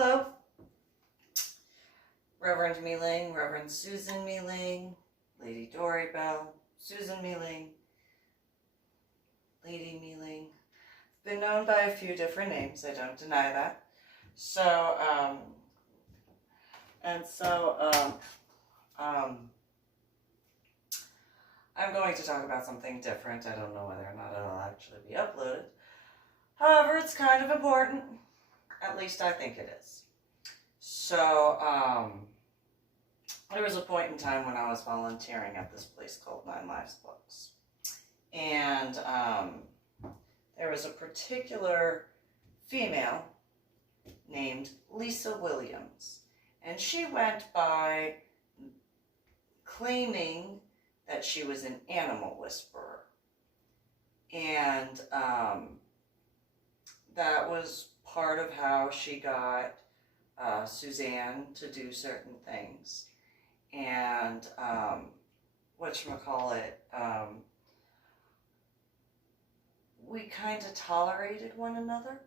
Hello, Reverend MeeLing, Reverend Susan MeeLing, Lady Dori, Belle, Susan MeeLing, Lady MeeLing. Been known by a few different names, I don't deny that. I'm going to talk about something different. I don't know whether or not it'll actually be uploaded. However, it's kind of important. At least I think it is. So, there was a point in time when I was volunteering at this place called 9 Lives Books. And there was a particular female named Lisa Williams. And she went by claiming that she was an animal whisperer. And that was part of how she got Suzanne to do certain things. And we kind of tolerated one another,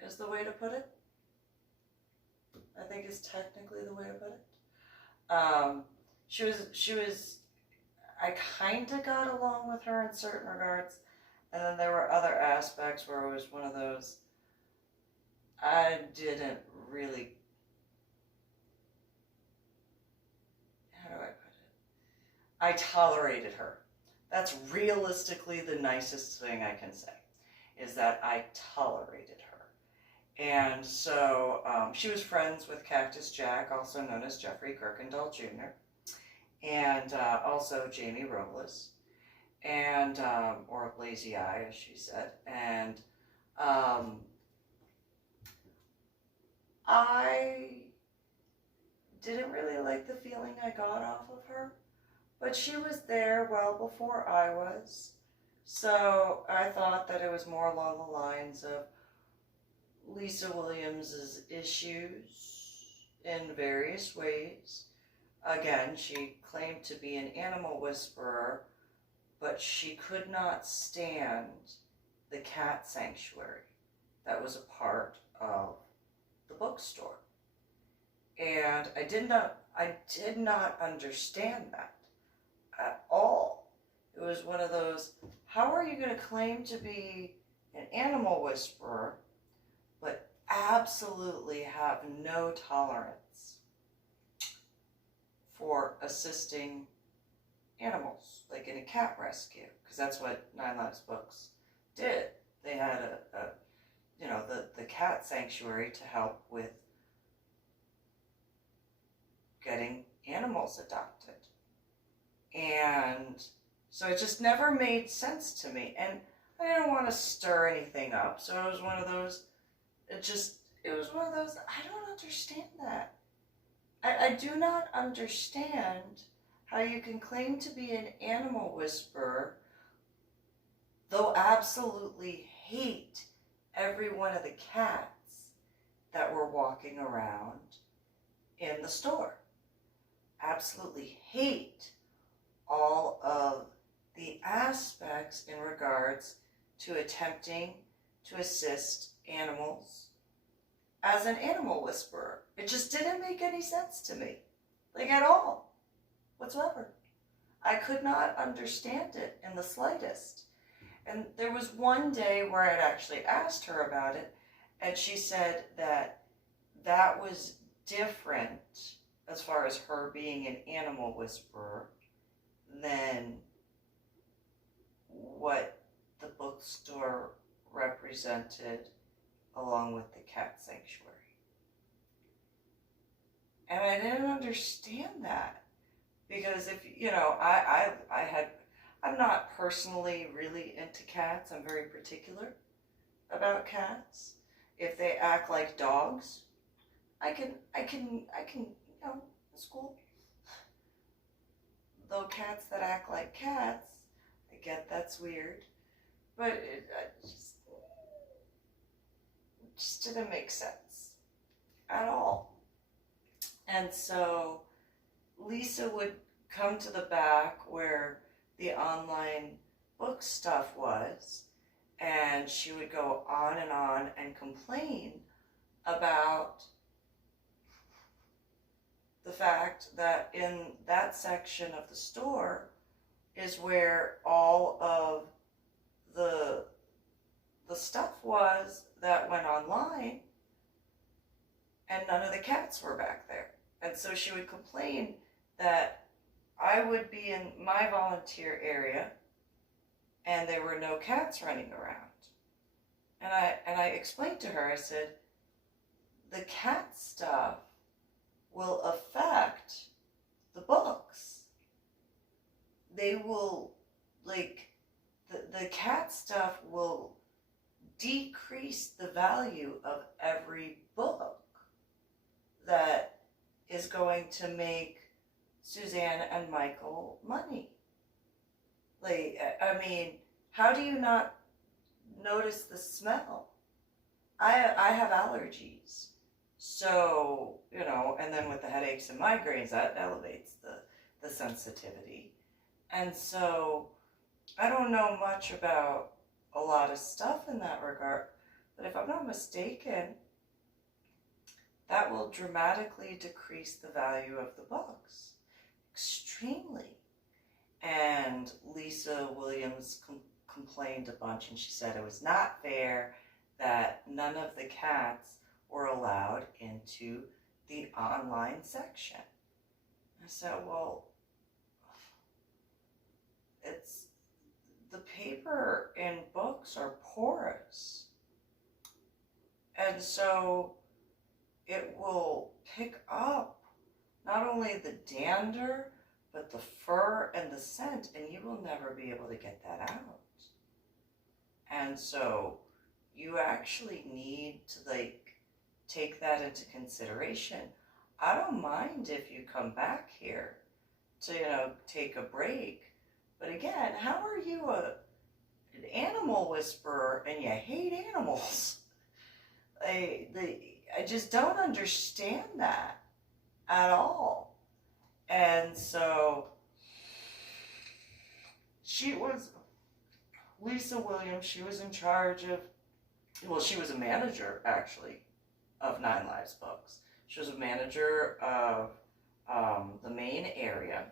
is the way to put it. I think is technically the way to put it. I kind of got along with her in certain regards, and then there were other aspects where it was one of those, I didn't really, how do I put it? I tolerated her. That's realistically the nicest thing I can say, is that I tolerated her. And so she was friends with Cactus Jack, also known as Jeffrey Kirkendall Jr., and also Jamie Robles, and or Lazy Eye, as she said. And I didn't really like the feeling I got off of her, but she was there well before I was, so I thought that it was more along the lines of Lisa Williams's issues in various ways. Again, she claimed to be an animal whisperer, but she could not stand the cat sanctuary that was a part of the bookstore. And I did not understand that at all. It was one of those, how are you going to claim to be an animal whisperer, but absolutely have no tolerance for assisting animals, like in a cat rescue? Because that's what 9 Lives Books did. They had the cat sanctuary to help with getting animals adopted. And so it just never made sense to me. And I didn't want to stir anything up. So it was one of those, I don't understand that. I do not understand how you can claim to be an animal whisperer, though absolutely hate every one of the cats that were walking around in the store. Absolutely hate all of the aspects in regards to attempting to assist animals as an animal whisperer. It just didn't make any sense to me, like at all, whatsoever. I could not understand it in the slightest. And there was one day where I'd actually asked her about it, and she said that that was different as far as her being an animal whisperer than what the bookstore represented along with the cat sanctuary. And I didn't understand that, because if, I'm not personally really into cats. I'm very particular about cats. If they act like dogs, I can, it's cool. Though cats that act like cats, I get that's weird, but it just didn't make sense at all. And so Lisa would come to the back where the online book stuff was, and she would go on and complain about the fact that in that section of the store is where all of the stuff was that went online, and none of the cats were back there. And so she would complain that I would be in my volunteer area and there were no cats running around. And I explained to her, I said, the cat stuff will affect the books. They will, like, the cat stuff will decrease the value of every book that is going to make Suzanne and Michael money. Like, I mean, how do you not notice the smell? I have allergies. So, you know, and then with the headaches and migraines, that elevates the sensitivity. And so, I don't know much about a lot of stuff in that regard, but if I'm not mistaken, that will dramatically decrease the value of the books. Extremely. And Lisa Williams complained a bunch, and she said it was not fair that none of the cats were allowed into the online section. I said, well, it's the paper in books are porous, and so it will pick up not only the dander but the fur and the scent, and you will never be able to get that out. And so you actually need to, like, take that into consideration. I don't mind if you come back here to, you know, take a break. But again, how are you an animal whisperer and you hate animals? I just don't understand that at all. And so she was, Lisa Williams, she was in charge of, well, she was a manager, actually, of Nine Lives Books. She was a manager of the main area.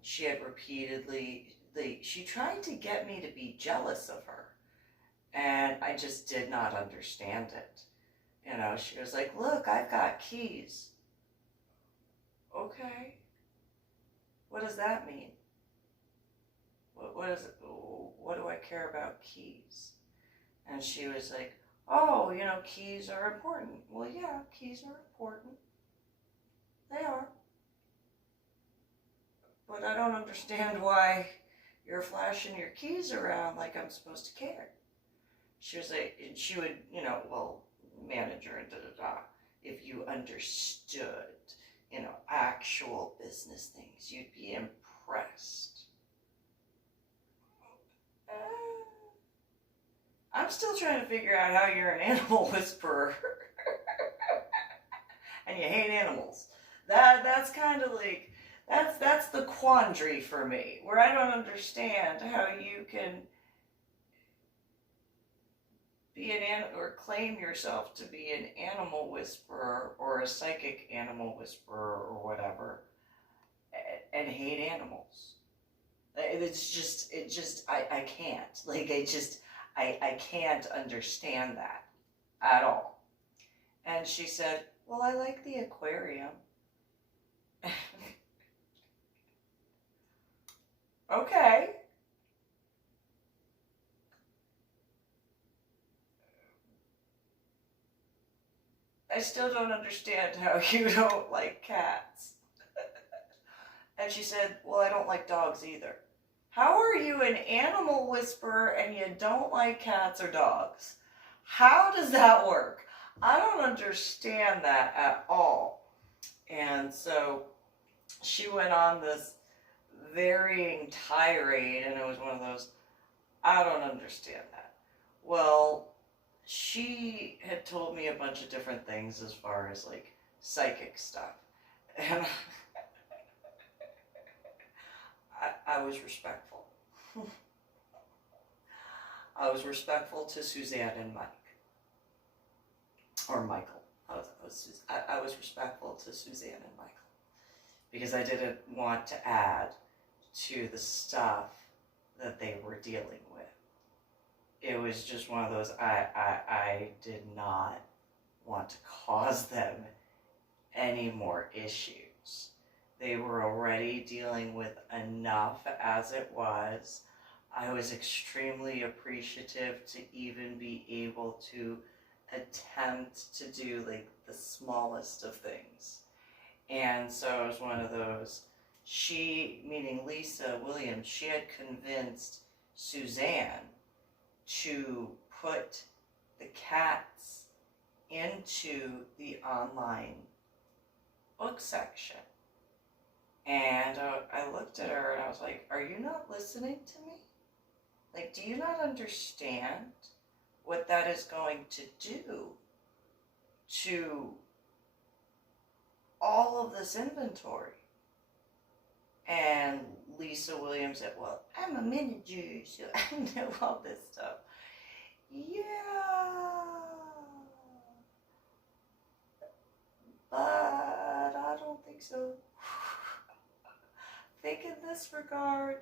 She had repeatedly, she tried to get me to be jealous of her, and I just did not understand it. You know, she was like, look, I've got keys. Okay. What does that mean? What is it? What do I care about keys? And she was like, oh, you know, keys are important. Well, yeah, keys are important. They are. But I don't understand why you're flashing your keys around like I'm supposed to care. She was like, and she would, you know, well, manager and da-da-da, if you understood, you know, actual business things, you'd be impressed. I'm still trying to figure out how you're an animal whisperer and you hate animals. That's kind of like, that's the quandary for me, where I don't understand how you can be or claim yourself to be an animal whisperer or a psychic animal whisperer or whatever and hate animals. I can't. Like, I can't understand that at all. And she said, well, I like the aquarium. Okay. I still don't understand how you don't like cats. And she said, well, I don't like dogs either. How are you an animal whisperer and you don't like cats or dogs? How does that work? I don't understand that at all. And so she went on this varying tirade, and it was one of those, I don't understand that. Well, she had told me a bunch of different things as far as, like, psychic stuff. And I was respectful. I was respectful to Suzanne and Mike. Or Michael. I was I was respectful to Suzanne and Michael because I didn't want to add to the stuff that they were dealing with. It was just one of those, I did not want to cause them any more issues. They were already dealing with enough as it was. I was extremely appreciative to even be able to attempt to do like the smallest of things. And so it was one of those, she, meaning Lisa Williams, she had convinced Suzanne to put the cats into the online book section. And I looked at her and I was like, are you not listening to me? Like, do you not understand what that is going to do to all of this inventory? And Lisa Williams said, well, I'm a mini Jew, so I know all this stuff. Yeah. But I don't think so. I think in this regard,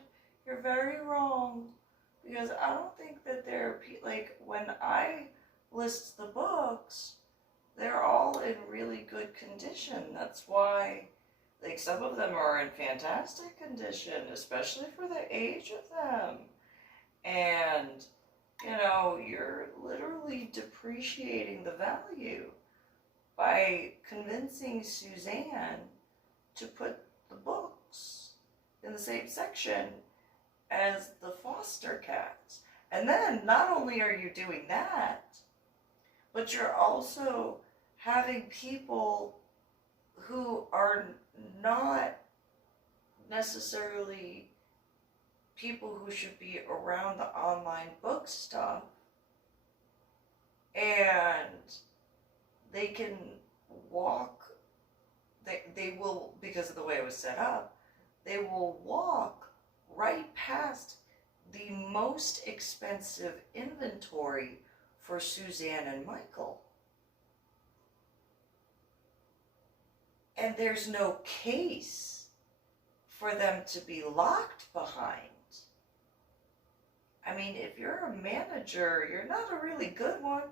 you're very wrong. Because I don't think that they're, like, when I list the books, they're all in really good condition. That's why, like, some of them are in fantastic condition, especially for the age of them. And, you know, you're literally depreciating the value by convincing Suzanne to put the books in the same section as the foster cats. And then not only are you doing that, but you're also having people who are not necessarily people who should be around the online book stuff, and they can walk, they will, because of the way it was set up, they will walk right past the most expensive inventory for Suzanne and Michael. And there's no case for them to be locked behind. I mean, if you're a manager, you're not a really good one.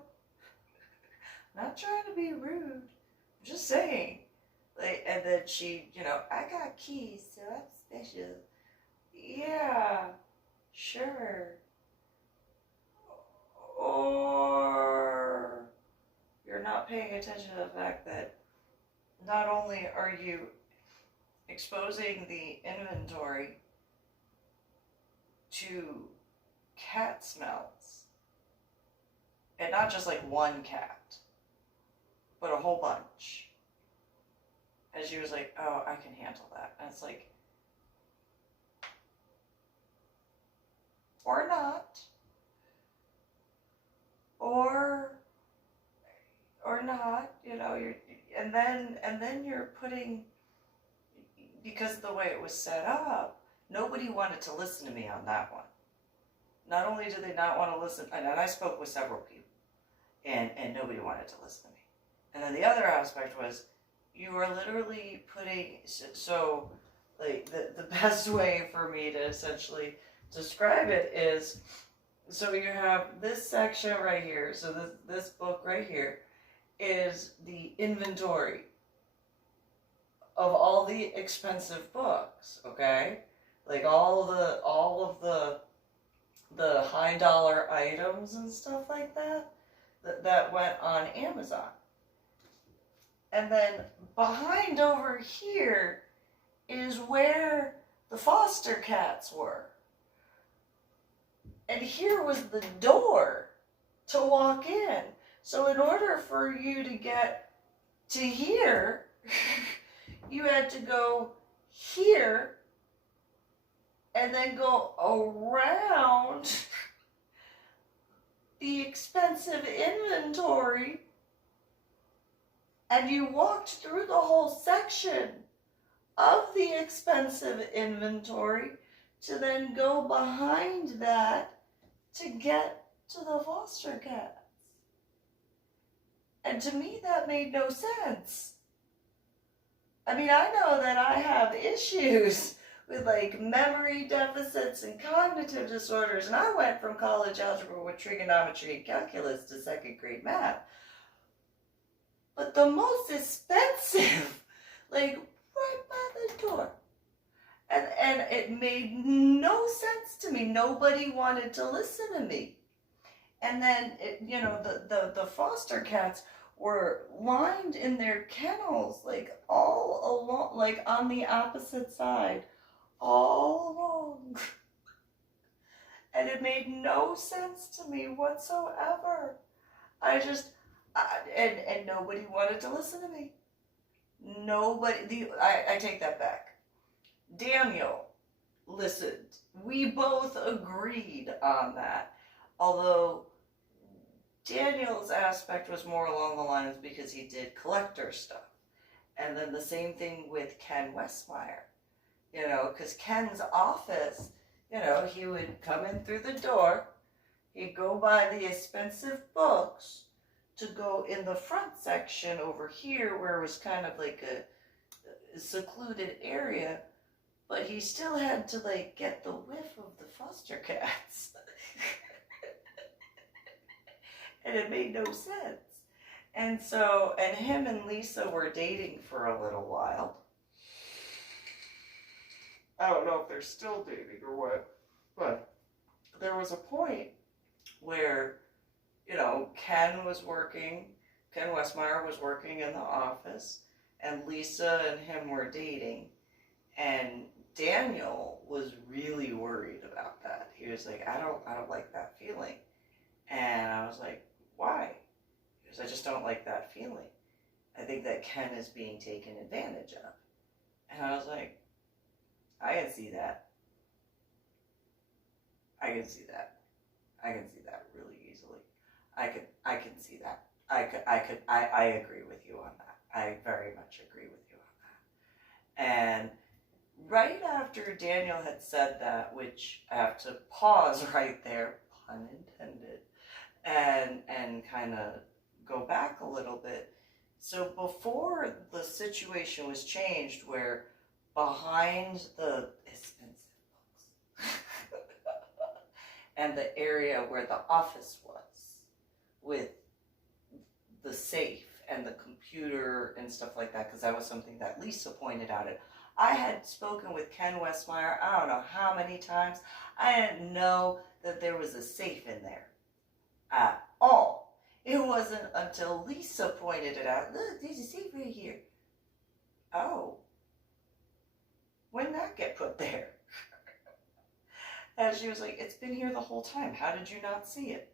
Not trying to be rude. I'm just saying. Like, and then she, you know, I got keys, so that's special. Yeah, sure. Or you're not paying attention to the fact that not only are you exposing the inventory to cat smells, and not just like one cat, but a whole bunch. And she was like, oh, I can handle that. And it's like, or not, or not, you know, you're, and then you're putting, because of the way it was set up, nobody wanted to listen to me on that one. Not only did they not want to listen, and I spoke with several people, and nobody wanted to listen to me. And then the other aspect was, you are literally putting, so like the best way for me to essentially describe it is, so you have this section right here, so this book right here is the inventory of all the expensive books, okay? Like all of the high dollar items and stuff like that went on Amazon. And then behind over here is where the foster cats were. And here was the door to walk in. So in order for you to get to here, you had to go here and then go around the expensive inventory, and you walked through the whole section of the expensive inventory to then go behind that to get to the foster cats. And to me, that made no sense. I mean, I know that I have issues with like memory deficits and cognitive disorders, and I went from college algebra with trigonometry and calculus to second grade math. But the most expensive, like right by the door. And it made no sense to me. Nobody wanted to listen to me. And then, the foster cats were lined in their kennels, like all along, like on the opposite side, all along. And it made no sense to me whatsoever. And nobody wanted to listen to me. I take that back. Daniel listened. We both agreed on that. Although Daniel's aspect was more along the lines because he did collector stuff. And then the same thing with Ken Westmeyer. Because Ken's office, he would come in through the door, he'd go by the expensive books to go in the front section over here where it was kind of like a secluded area, but he still had to like get the whiff of the foster cats. And it made no sense. And him and Lisa were dating for a little while. I don't know if they're still dating or what, but there was a point where, Ken Westmeyer was working in the office, and Lisa and him were dating, and Daniel was really worried about that. He was like, I don't like that feeling. And I was like, why? Because I just don't like that feeling. I think that Ken is being taken advantage of. And I was like, I can see that. I can see that really easily. I can see that. I agree with you on that. I very much agree with you on that. And right after Daniel had said that, which I have to pause right there, pun intended, and kind of go back a little bit. So before the situation was changed where behind the expensive books and the area where the office was with the safe and the computer and stuff like that, because that was something that Lisa pointed out. I had spoken with Ken Westmeyer, I don't know how many times. I didn't know that there was a safe in there at all. It wasn't until Lisa pointed it out. Look, there's a safe right here. Oh. When did that get put there? And she was like, it's been here the whole time. How did you not see it?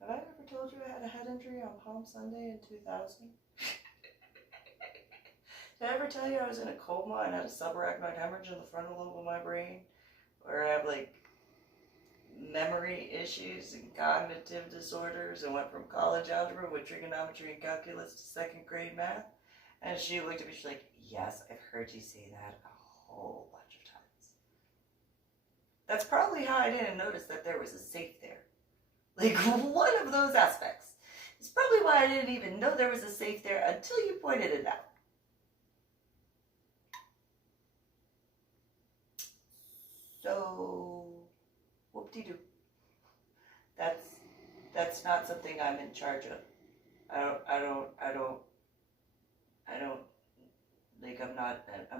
Have I ever told you I had a head injury on Palm Sunday in 2000? Did I ever tell you I was in a coma and had a subarachnoid hemorrhage in the frontal lobe of my brain? Where I have like memory issues and cognitive disorders and went from college algebra with trigonometry and calculus to second grade math? And she looked at me, she's like, yes, I've heard you say that a whole bunch of times. That's probably how I didn't notice that there was a safe there. Like, one of those aspects. It's probably why I didn't even know there was a safe there until you pointed it out. So, whoop-de-doo. That's not something I'm in charge of. I don't, like, I'm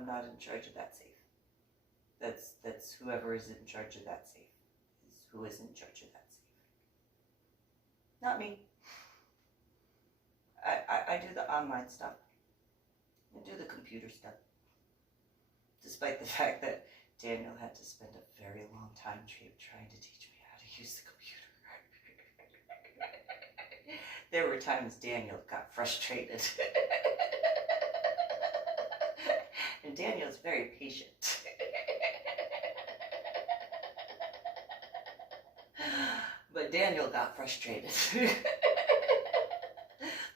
not in charge of that safe. That's whoever is in charge of that safe is who is in charge of that safe. Not me. I do the online stuff. I do the computer stuff. Despite the fact that Daniel had to spend a very long time trying to teach me how to use the computer. There were times Daniel got frustrated. And Daniel's very patient. But Daniel got frustrated.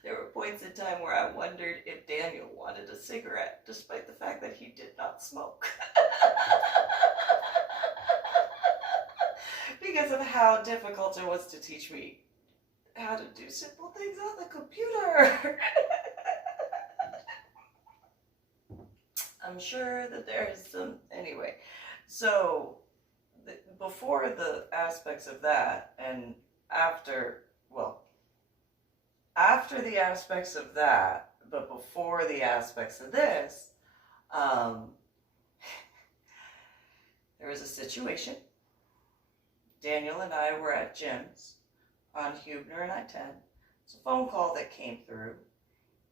There were points in time where I wondered if Daniel wanted a cigarette, despite the fact that he did not smoke. Because of how difficult it was to teach me how to do simple things on the computer. I'm sure that there is some, anyway. So before the aspects of that and after, well, after the aspects of that, but before the aspects of this, there was a situation. Daniel and I were at Jim's on Huebner and I-10. It's a phone call that came through,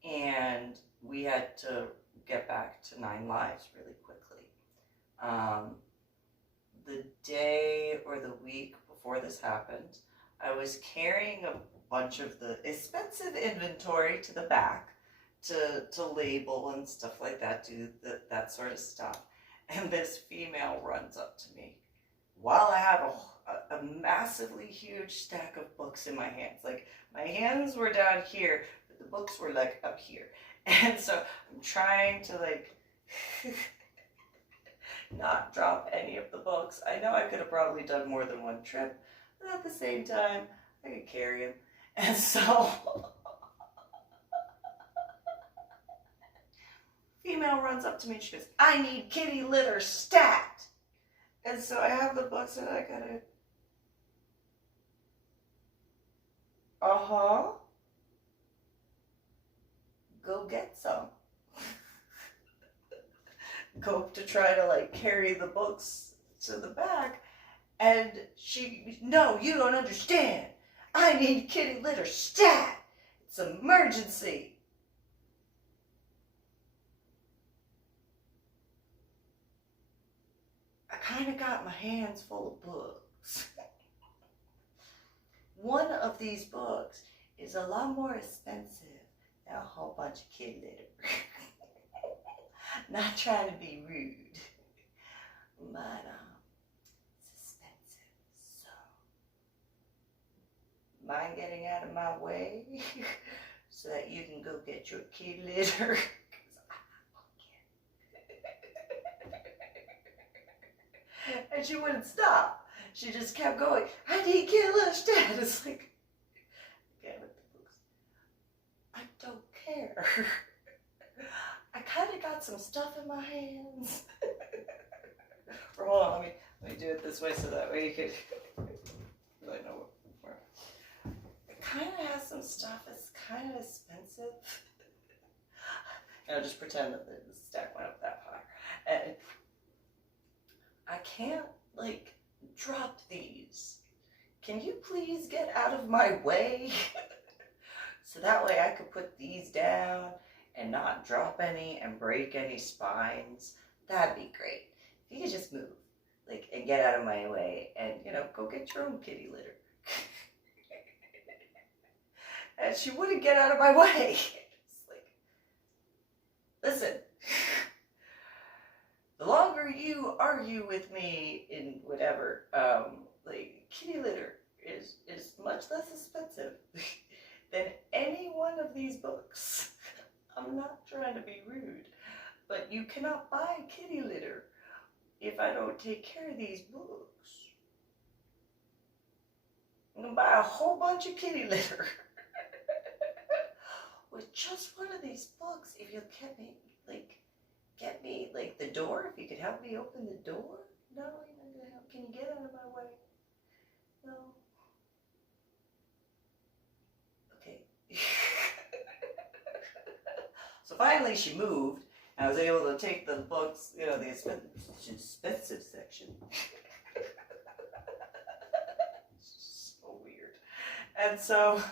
and we had to get back to 9 Lives really quickly. The day or the week before this happened, I was carrying a bunch of the expensive inventory to the back to label and stuff like that, do that sort of stuff. And this female runs up to me while I have a massively huge stack of books in my hands. Like, my hands were down here, but the books were like up here. And so I'm trying to like not drop any of the books. I know I could have probably done more than one trip, but at the same time, I could carry them. And so female runs up to me and she goes, "I need kitty litter stat." And so I have the books and I gotta, go get some. Go to try to like carry the books to the back. And she, "No, you don't understand. I need kitty litter stat. It's an emergency." I kind of got my hands full of books. One of these books is a lot more expensive than a whole bunch of kitty litter. Not trying to be rude, but it's expensive. So, mind getting out of my way so that you can go get your kitty litter? And she wouldn't stop. She just kept going, "I need kitty litter stat." It's like, again with the books, I don't care. I kind of got some stuff in my hands. Or hold on, let me do it this way so that way you could really know where. It kind of has some stuff. It's kind of expensive. And I'll just pretend that the stack went up that far. And I can't, like, drop these. Can you please get out of my way? So that way I could put these down and not drop any and break any spines. That'd be great. If you could just move, like, and get out of my way and, you know, go get your own kitty litter. And she wouldn't get out of my way. It's like, listen, the longer you argue with me in whatever, like, kitty litter is much less expensive than any one of these books. I'm not trying to be rude, but you cannot buy kitty litter if I don't take care of these books. I'm gonna buy a whole bunch of kitty litter with just one of these books. If you'll get me like the door, if you could help me open the door. No, you're not gonna help. Can you get out of my way? No. Okay. So finally she moved, and I was able to take the books, you know, the expensive section. So weird. And so,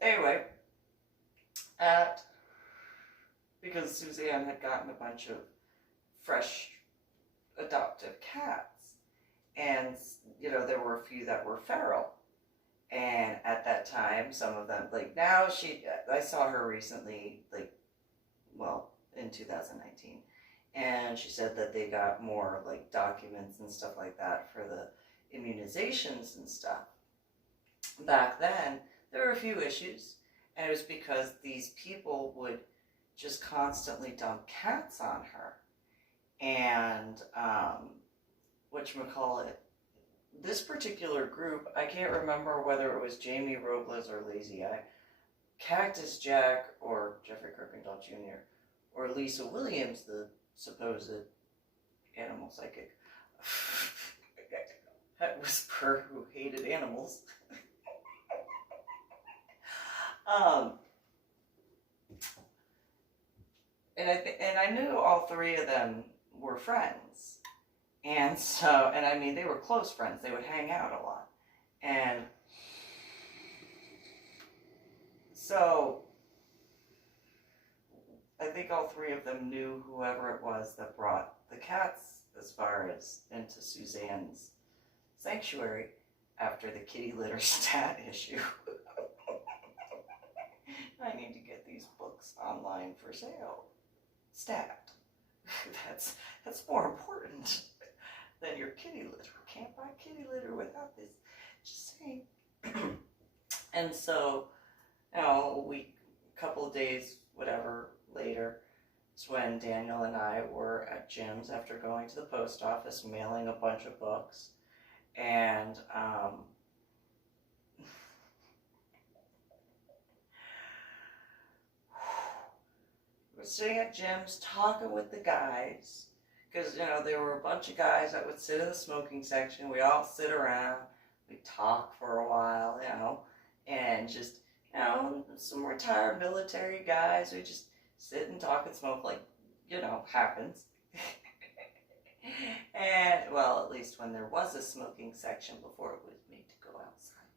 anyway, because Suzanne had gotten a bunch of fresh adoptive cats, and, you know, there were a few that were feral. And at that time, some of them, like, now I saw her recently, like, well, in 2019, and she said that they got more, like, documents and stuff like that for the immunizations and stuff. Back then, there were a few issues, and it was because these people would just constantly dump cats on her. And, whatchamacallit, this particular group, I can't remember whether it was Jamie Robles or Lazy Eye, Cactus Jack or Jeffrey Kirkendall Jr., or Lisa Williams, the supposed animal psychic. That whisperer who hated animals. And I knew all three of them were friends. And so, and I mean, they were close friends. They would hang out a lot. And so, I think all three of them knew whoever it was that brought the cats as far as into Suzanne's sanctuary after the kitty litter stat issue. I need to get these books online for sale. Stat. That's more important than your kitty litter. Can't buy kitty litter without this. Just saying. And so, you know, a week, couple of days, whatever, later, it's when Daniel and I were at Jim's after going to the post office, mailing a bunch of books. And we're sitting at Jim's talking with the guys, because, you know, there were a bunch of guys that would sit in the smoking section. We all sit around, we talk for a while, you know, and just, you know, some retired military guys who just sit and talk and smoke, like, you know, happens. And, well, at least when there was a smoking section before it was made to go outside.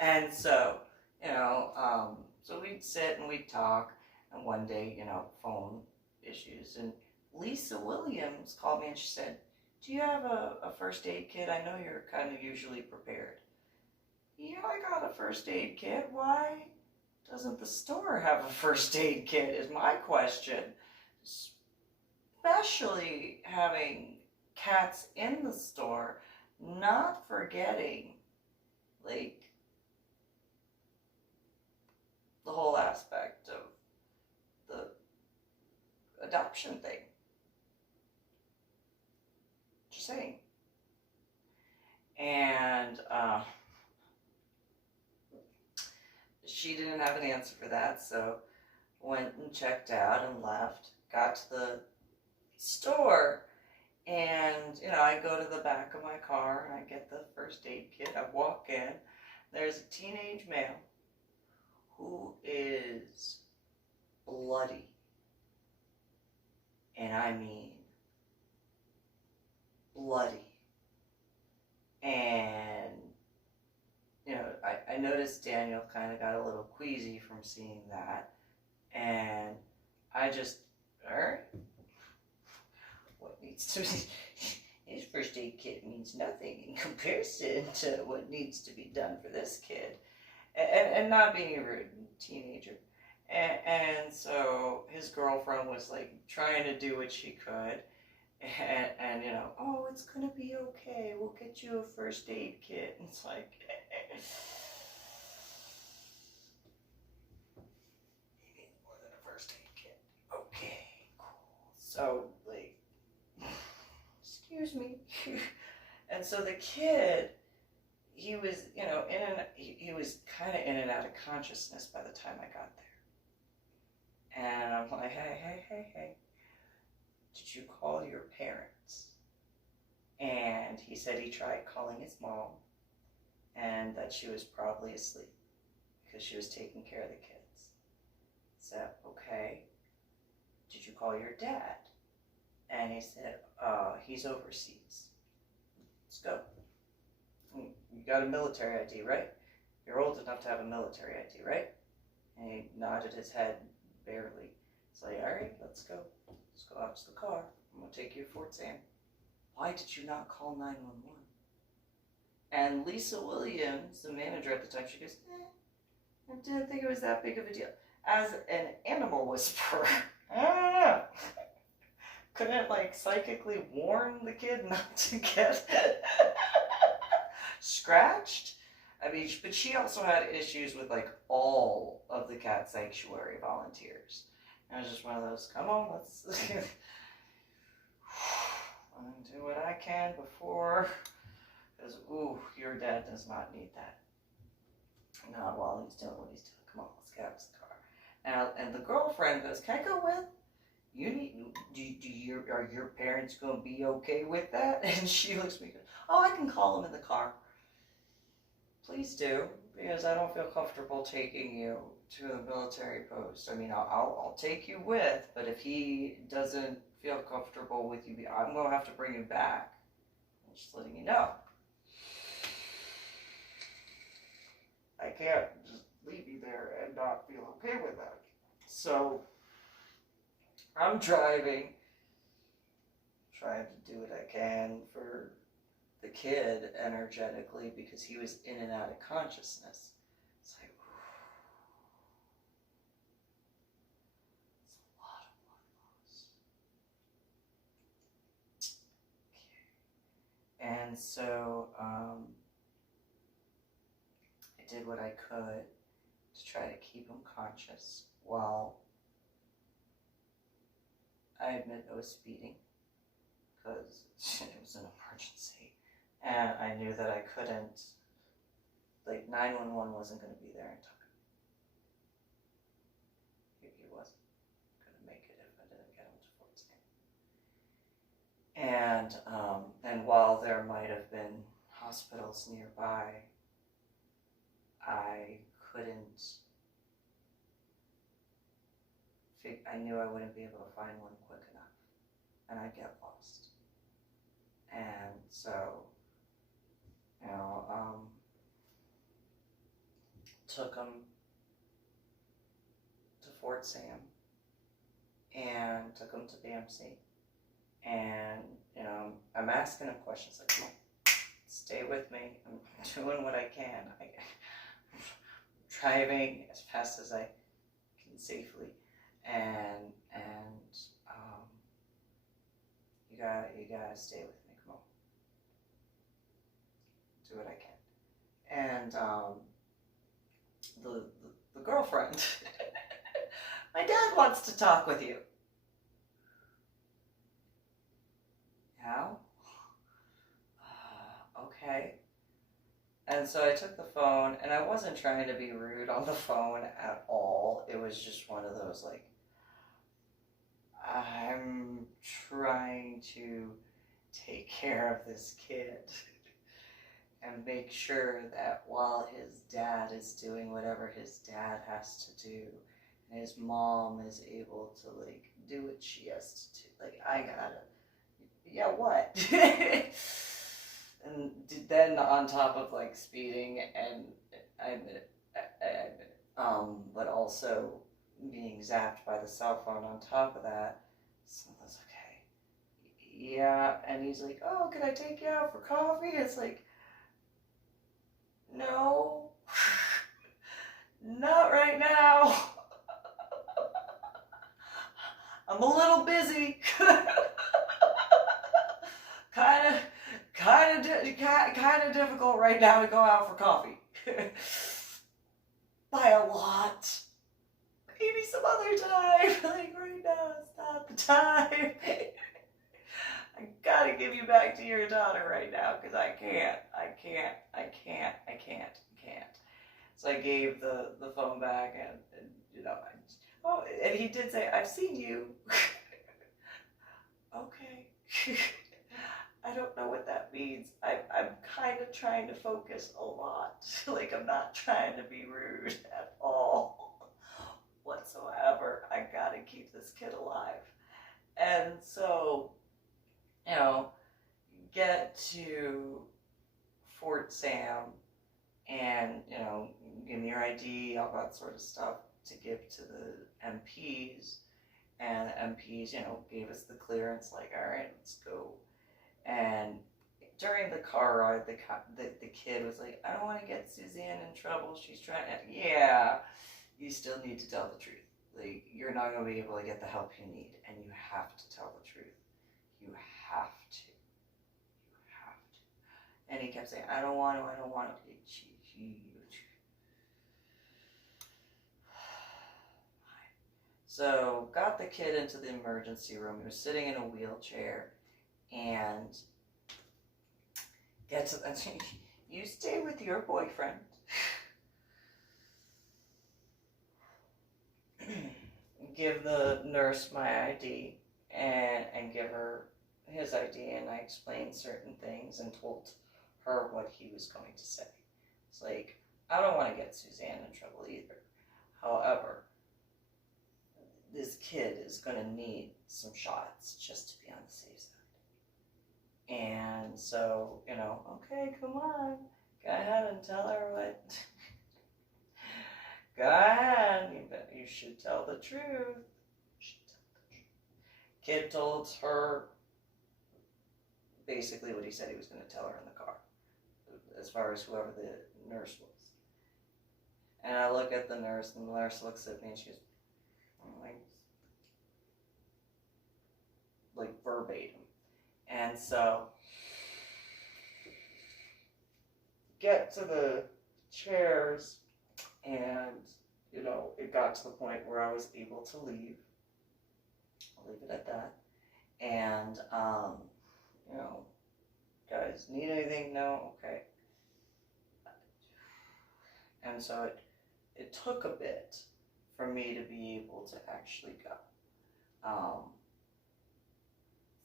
And so, you know, so we'd sit and we'd talk, and one day, you know, phone issues, and Lisa Williams called me and she said, do you have a first aid kit? I know you're kind of usually prepared. Yeah, I got a first aid kit. Why doesn't the store have a first aid kit is my question. Especially having cats in the store, not forgetting, like, the whole aspect of the adoption thing. Just saying. And she didn't have an answer for that, so went and checked out and left, got to the store, and, you know, I go to the back of my car and I get the first aid kit. I walk in, there's a teenage male who is bloody, and I mean bloody. And, you know, I noticed Daniel kind of got a little queasy from seeing that, and I just, all right, what needs to be, his first aid kit means nothing in comparison to what needs to be done for this kid, and not being a rude teenager. And so his girlfriend was like trying to do what she could, and you know, oh, it's gonna be okay, we'll get you a first aid kit. And it's like, you need more than a first aid kit. Okay, cool. So, like, excuse me. And so the kid, he was, you know, he was kind of in and out of consciousness by the time I got there. And I'm like, hey, did you call your parents? And he said he tried calling his mom, and that she was probably asleep because she was taking care of the kids. So, okay, did you call your dad? And he said, he's overseas. Let's go. You got a military ID, right? You're old enough to have a military ID, right? And he nodded his head barely. It's like, all right, let's go. Let's go out to the car. I'm going to take you to Fort Sam. Why did you not call 911? And Lisa Williams, the manager at the time, she goes, I didn't think it was that big of a deal. As an animal whisperer, I don't know. Couldn't, like, psychically warn the kid not to get scratched? I mean, but she also had issues with, like, all of the cat sanctuary volunteers. And it was just one of those, come on, let's do what I can before Because, ooh, your dad does not need that. Not while he's doing what he's doing. Come on, let's get out of the car. Now, and the girlfriend goes, can I go with? Are your parents going to be okay with that? And she looks at me and goes, oh, I can call them in the car. Please do, because I don't feel comfortable taking you to a military post. I mean, I'll take you with, but if he doesn't feel comfortable with you, I'm going to have to bring you back. I'm just letting you know. I can't just leave you there and not feel okay with that. So, I'm driving, trying to do what I can for the kid energetically because he was in and out of consciousness. It's like, it's a lot of blood loss. Okay. And so, I did what I could to try to keep him conscious while I admit I was speeding because it was an emergency. And I knew that I couldn't, like 911 wasn't going to be there in time. He wasn't going to make it if I didn't get him to Fort Sam. And while there might have been hospitals nearby, I couldn't, I knew I wouldn't be able to find one quick enough, and I'd get lost. And so, took him to Fort Sam, and took him to BAMC, and, I'm asking him questions like, come on, stay with me, I'm doing what I can, I'm driving as fast as I can safely, and you gotta stay with me, come on, do what I can. And the girlfriend, my dad wants to talk with you. Yeah? Okay. And so I took the phone, and I wasn't trying to be rude on the phone at all. It was just one of those, like, I'm trying to take care of this kid and make sure that while his dad is doing whatever his dad has to do, and his mom is able to, like, do what she has to do. Like, I gotta, yeah, what? And then on top of, like, speeding, and I admit it, but also being zapped by the cell phone on top of that, so I was okay. Yeah, and he's like, oh, can I take you out for coffee? It's like, no, not right now. I'm a little busy. Kind of difficult right now to go out for coffee. By a lot. Maybe some other time. Like right now, it's not the time. I gotta give you back to your daughter right now because I can't. So I gave the phone back and and he did say, I've seen you. Okay. I don't know what that means. I'm kind of trying to focus a lot. Like, I'm not trying to be rude at all whatsoever. I gotta keep this kid alive. And so, get to Fort Sam and, give me your ID, all that sort of stuff to give to the MPs. And the MPs, gave us the clearance, like, all right, let's go. And during the car ride, the kid was like, I don't want to get Suzanne in trouble. She's trying to, yeah, you still need to tell the truth. Like, you're not going to be able to get the help you need, and you have to tell the truth. You have to. And he kept saying, I don't want to. So, got the kid into the emergency room. He was sitting in a wheelchair, and get to the, you stay with your boyfriend. Give the nurse my ID and give her his ID, and I explained certain things and told her what he was going to say. It's like, I don't want to get Suzanne in trouble either. However, this kid is going to need some shots just to be on the safe side. And so, you know, okay, come on. Go ahead and tell her what. Go ahead. You should tell the truth. Kid told her basically what he said he was going to tell her in the car, as far as whoever the nurse was. And I look at the nurse, and the nurse looks at me, and she goes, like verbatim. And so, get to the chairs, and, you know, it got to the point where I was able to leave. I'll leave it at that. And, you know, guys, need anything? No? Okay. And so it took a bit for me to be able to actually go.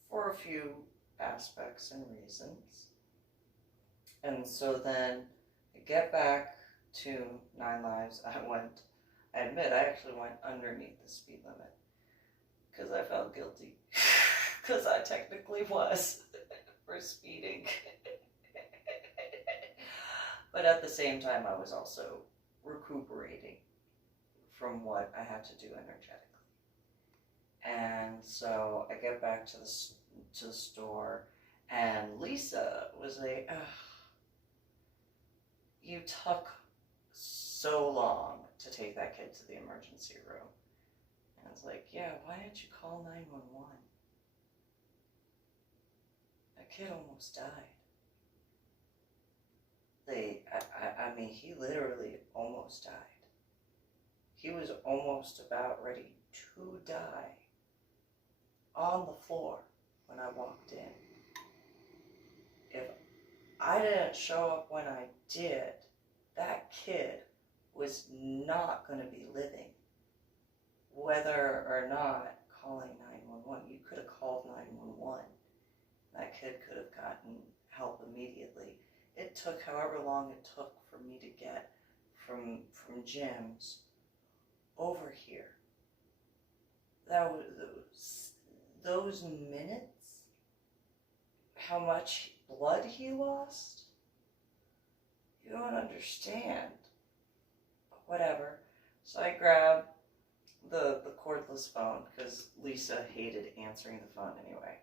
For a few aspects and reasons. And so then I get back to 9 Lives. I admit, I actually went underneath the speed limit because I felt guilty. Because I technically was for speeding. But at the same time, I was also recuperating from what I had to do energetically. And so I get back to the store, and Lisa was like, you took so long to take that kid to the emergency room. And I was like, yeah, why didn't you call 911? That kid almost died. I mean, he literally almost died. He was almost about ready to die on the floor when I walked in. If I didn't show up when I did, that kid was not going to be living. Whether or not calling 911, you could have called 911. That kid could have gotten help immediately. It took however long it took for me to get from Jim's over here. That was those minutes, how much blood he lost, you don't understand. But whatever. So I grabbed the cordless phone because Lisa hated answering the phone anyway.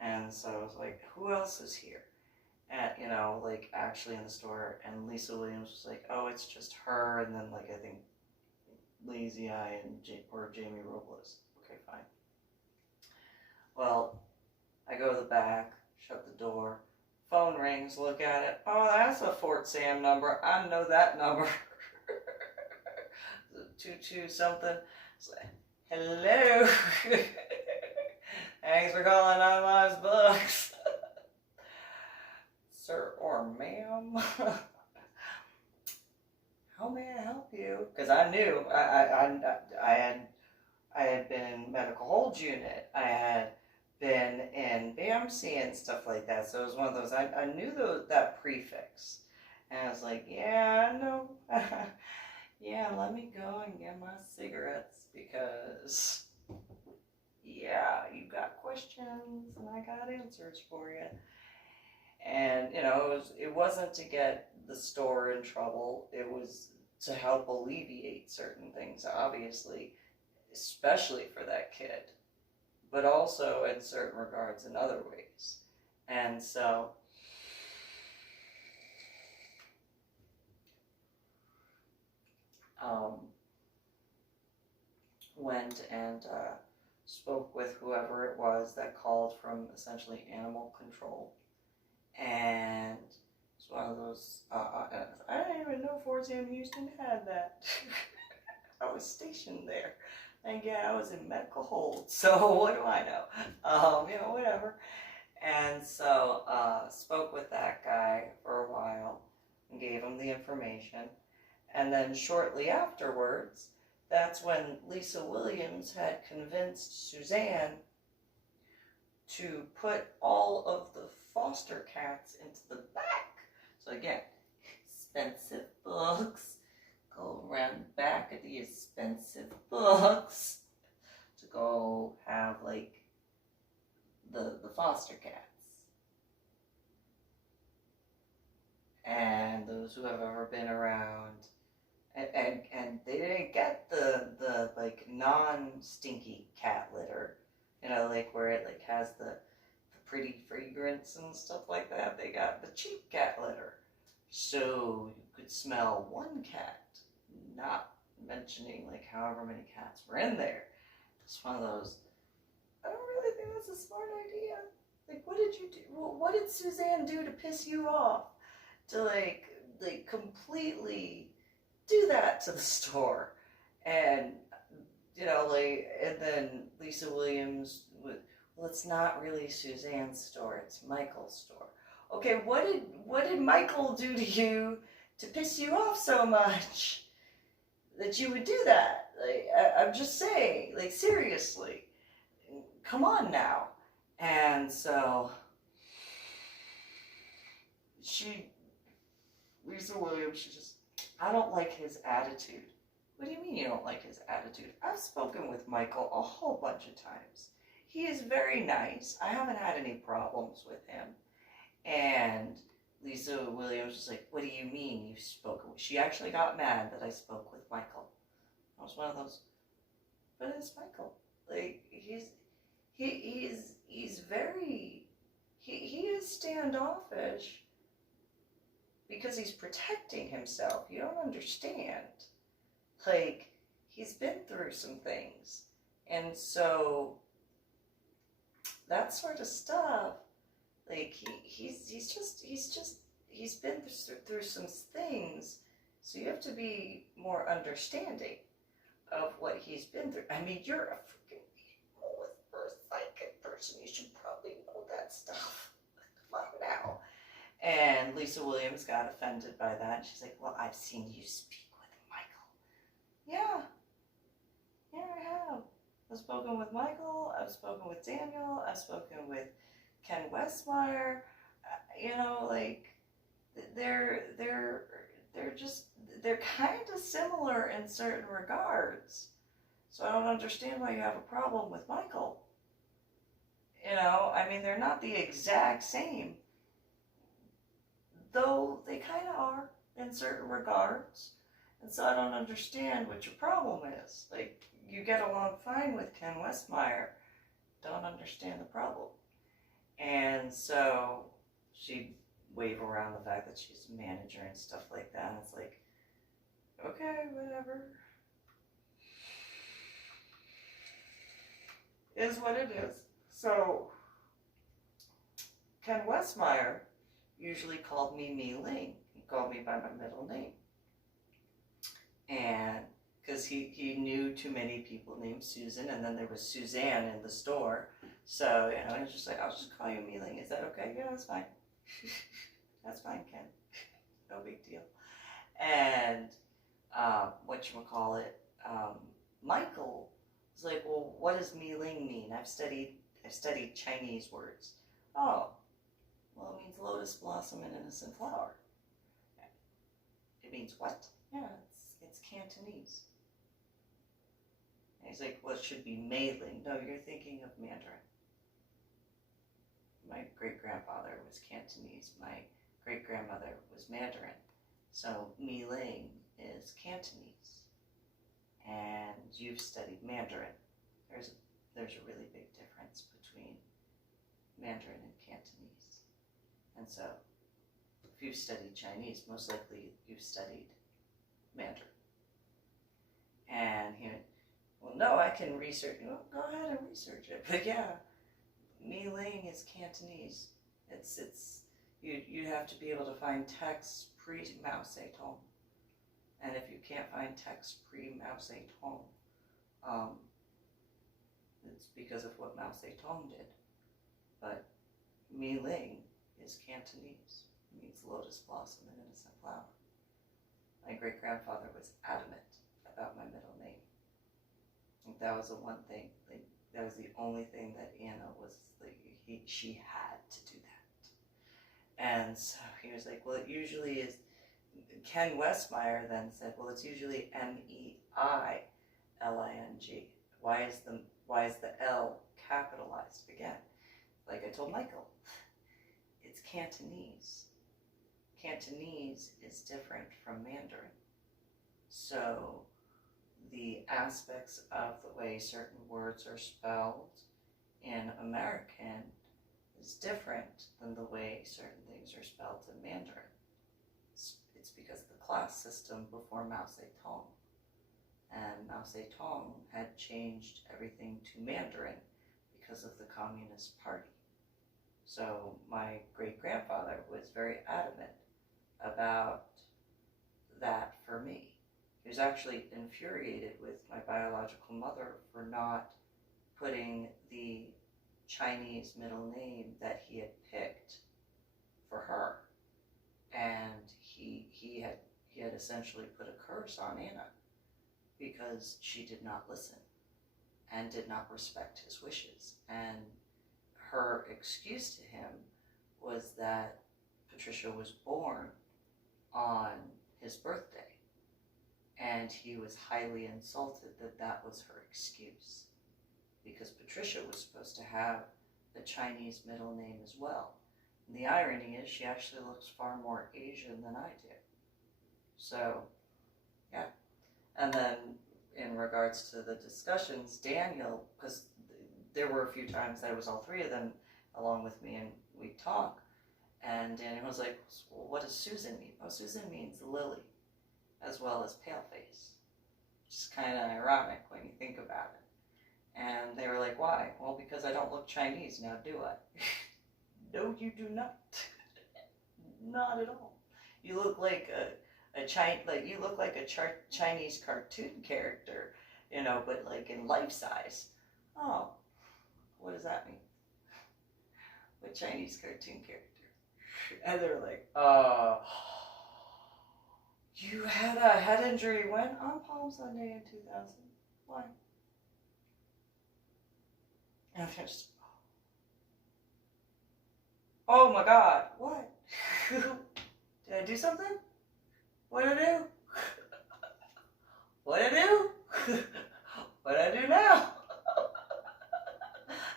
And so I was like, who else is here? At, you know, like actually in the store, and Lisa Williams was like, oh, it's just her, and then like I think Lazy Eye and or Jamie Robles. Okay, fine. Well, I go to the back, shut the door, phone rings, look at it. Oh, that's a Fort Sam number. I know that number. 22 something. It's like, hello. Thanks for calling 9 Lives Books. Sir or ma'am, how may I help you? Because I knew I had been in medical hold unit. I had been in BAMC and stuff like that. So it was one of those. I knew that prefix, and I was like, yeah, I know. Yeah, let me go and get my cigarettes because yeah, you got questions and I got answers for you. And, you know, it wasn't to get the store in trouble. It was to help alleviate certain things, obviously, especially for that kid, but also in certain regards in other ways. And so, went and spoke with whoever it was that called from essentially animal control. And it's one of those, I didn't even know Fort Sam Houston had that. I was stationed there. And yeah, I was in medical hold, so what do I know? You know, whatever. And so spoke with that guy for a while and gave him the information. And then shortly afterwards, that's when Lisa Williams had convinced Suzanne to put all of the foster cats into the back. So again, expensive books, go around the back of the expensive books to go have like the foster cats. And those who have ever been around, and they didn't get the like non-stinky cat litter, you know, like where it like has the pretty fragrance and stuff like that. They got the cheap cat litter, so you could smell one cat, not mentioning like however many cats were in there. It's one of those, I don't really think that's a smart idea. Like, what did you do? What did Suzanne do to piss you off? To like completely do that to the store? And, you know, like, and then Lisa Williams would, well, it's not really Suzanne's store, it's Michael's store. Okay, what did Michael do to you to piss you off so much that you would do that? Like, I'm just saying, like, seriously, come on now. And so Lisa Williams, she just, I don't like his attitude. What do you mean you don't like his attitude? I've spoken with Michael a whole bunch of times. He is very nice. I haven't had any problems with him. And Lisa Williams was like, what do you mean you've spoken with? She actually got mad that I spoke with Michael. I was one of those, but it's Michael. Like, he's very, he is standoffish because he's protecting himself. You don't understand. Like, he's been through some things. And so that sort of stuff, like, he's been through some things. So you have to be more understanding of what he's been through. I mean, you're a freaking psychic person. You should probably know that stuff. Come on now. And Lisa Williams got offended by that. She's like, well, I've seen you speak with Michael. Yeah, I have. I've spoken with Michael. I've spoken with Daniel. I've spoken with Ken Westmeyer. You know, like, they're kind of similar in certain regards. So I don't understand why you have a problem with Michael. You know, I mean, they're not the exact same, though they kind of are in certain regards. And so I don't understand what your problem is. Like, you get along fine with Ken Westmeyer. Don't understand the problem. And so she'd wave around the fact that she's a manager and stuff like that. And it's like, okay, whatever. Is what it is. So Ken Westmeyer usually called me MeeLing. He called me by my middle name. And because he knew too many people named Susan, and then there was Suzanne in the store. So, you know, he was just like, I'll just call you MeeLing. Is that okay? Yeah, that's fine. That's fine, Ken. No big deal. And Michael was like, well, what does MeeLing mean? I've studied Chinese words. Oh, well, it means lotus blossom and innocent flower. It means what? Yeah, it's Cantonese. And he's like, well, it should be MeeLing. No, you're thinking of Mandarin. My great-grandfather was Cantonese. My great-grandmother was Mandarin. So MeeLing is Cantonese. And you've studied Mandarin. There's a really big difference between Mandarin and Cantonese. And so if you've studied Chinese, most likely you've studied Mandarin. And he went, well, no, I can research. Well, go ahead and research it. But yeah, MeeLing is Cantonese. You have to be able to find texts pre-Mao Ze Tong. And if you can't find texts pre-Mao Ze Tong, it's because of what Mao Ze Tong did. But MeeLing is Cantonese. It means lotus blossom and innocent flower. My great-grandfather was adamant about my middle name. Like, that was the one thing, like, that was the only thing that Anna was, like, she had to do that. And so he was like, well, it usually is, Ken Westmeyer then said, well, it's usually MEILING. Why is the L capitalized again? Like I told Michael, it's Cantonese. Cantonese is different from Mandarin. So the aspects of the way certain words are spelled in American is different than the way certain things are spelled in Mandarin. It's because of the class system before Mao Ze Tong. And Mao Ze Tong had changed everything to Mandarin because of the Communist Party. So my great-grandfather was very adamant about that for me. He was actually infuriated with my biological mother for not putting the Chinese middle name that he had picked for her. And he had essentially put a curse on Anna because she did not listen and did not respect his wishes. And her excuse to him was that Patricia was born on his birthday, and he was highly insulted that that was her excuse, because Patricia was supposed to have the Chinese middle name as well. And the irony is she actually looks far more Asian than I do. So, yeah. And then in regards to the discussions, Daniel, because there were a few times that it was all three of them along with me and we'd talk, and Daniel was like, well, what does Susan mean? Oh, Susan means lily, as well as paleface. Which is kind of ironic when you think about it. And they were like, why? Well, because I don't look Chinese now, do I? No, you do not. Not at all. You look like you look like a Chinese cartoon character, you know, but like in life size. Oh, what does that mean? What Chinese cartoon character? And they're like, you had a head injury when? On Palm Sunday in 2000. Why? And they're just, oh my God, what? Did I do something? What did I do? What did I do? What did I do now?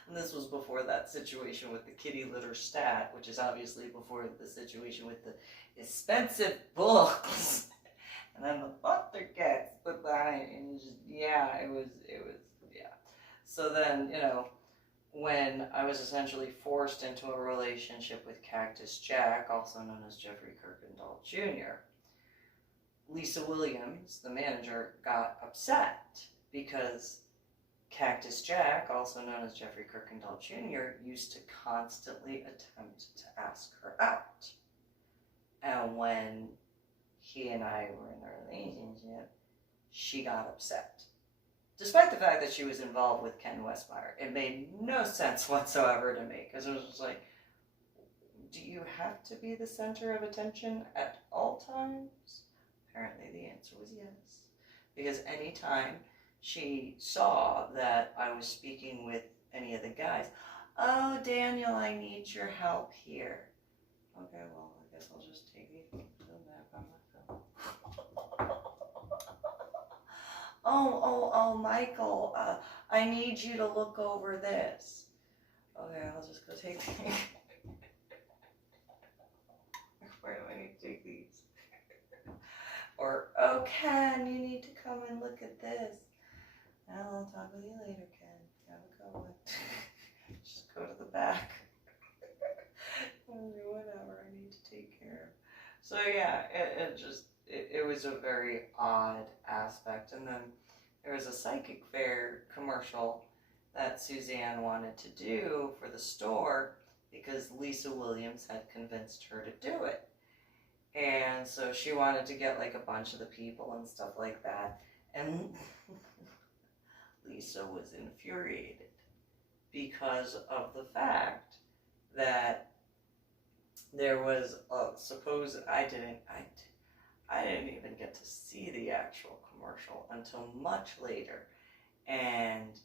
And this was before that situation with the kitty litter stat, which is obviously before the situation with the expensive books. And then the butter gets put behind it, and just, yeah, it was, yeah. So then, you know, when I was essentially forced into a relationship with Cactus Jack, also known as Jeffrey Kirkendall Jr., Lisa Williams, the manager, got upset because Cactus Jack, also known as Jeffrey Kirkendall Jr., used to constantly attempt to ask her out. And when he and I were in a relationship, she got upset. Despite the fact that she was involved with Ken Westmeyer, it made no sense whatsoever to me, because it was just like, do you have to be the center of attention at all times? Apparently the answer was yes. Because anytime she saw that I was speaking with any of the guys, oh, Daniel, I need your help here. Okay, well, I guess I'll just take it to the back on my phone. Oh, Michael, I need you to look over this. Okay, I'll just go take these. Where do I need to take these? Or, oh, Ken, you need to come and look at this. Well, I'll talk with you later, Ken. Have a good one. Just go to the back. Whatever, I need to take care of. So yeah, it was a very odd aspect. And then there was a psychic fair commercial that Suzanne wanted to do for the store because Lisa Williams had convinced her to do it. And so she wanted to get like a bunch of the people and stuff like that. And Lisa was infuriated because of the fact that there was a supposed, I didn't even get to see the actual commercial until much later. And,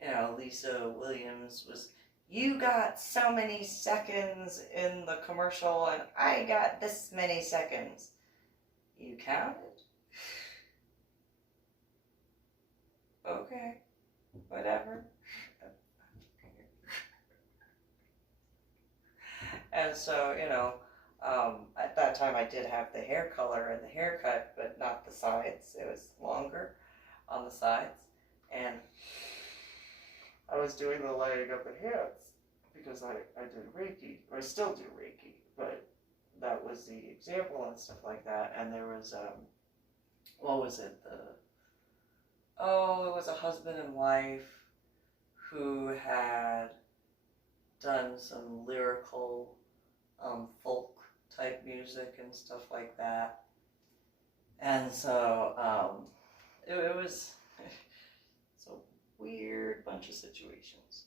you know, Lisa Williams was, you got so many seconds in the commercial and I got this many seconds. You counted? Okay, whatever. And so, you know, at that time I did have the hair color and the haircut, but not the sides. It was longer on the sides. And I was doing the lighting of the hands because I did Reiki. I still do Reiki, but that was the example and stuff like that. And there was, what was it? It was a husband and wife who had done some lyrical folk type music and stuff like that. And so it was it's a weird bunch of situations.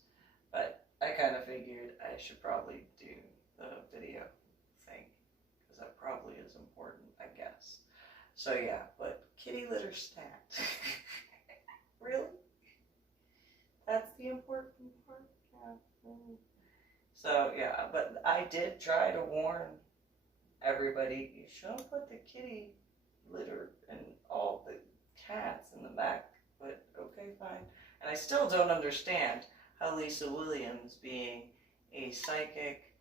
But I kind of figured I should probably do the video thing because that probably is important, I guess. So yeah, but kitty litter stat. Really? That's the important part? Yeah. So yeah, but I did try to warn everybody, you shouldn't put the kitty litter and all the cats in the back, but okay, fine. And I still don't understand how Lisa Williams, being a psychic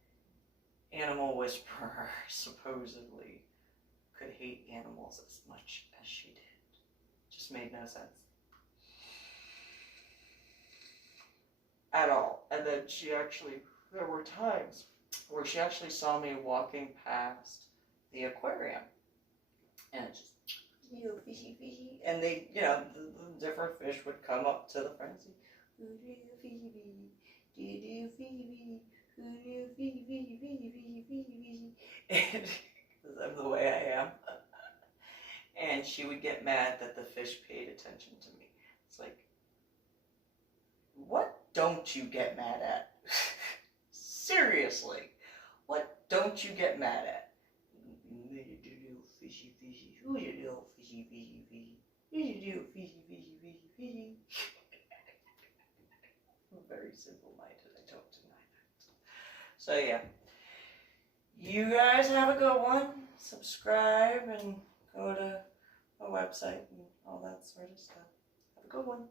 animal whisperer, supposedly, could hate animals as much as she did. Just made no sense. At all. And then there were times where she actually saw me walking past the aquarium. And it just, fishy, fishy. And they, you know, the different fish would come up to the frenzy. And because I'm the way I am. And she would get mad that the fish paid attention to me. It's like, what don't you get mad at? Seriously, what don't you get mad at? Fishy, fishy, who you do, fishy, fishy, fishy, you do, fishy, fishy, fishy, fishy. I'm very simple-minded, I don't deny that. So yeah, you guys have a good one. Subscribe and go to my website and all that sort of stuff. Have a good one.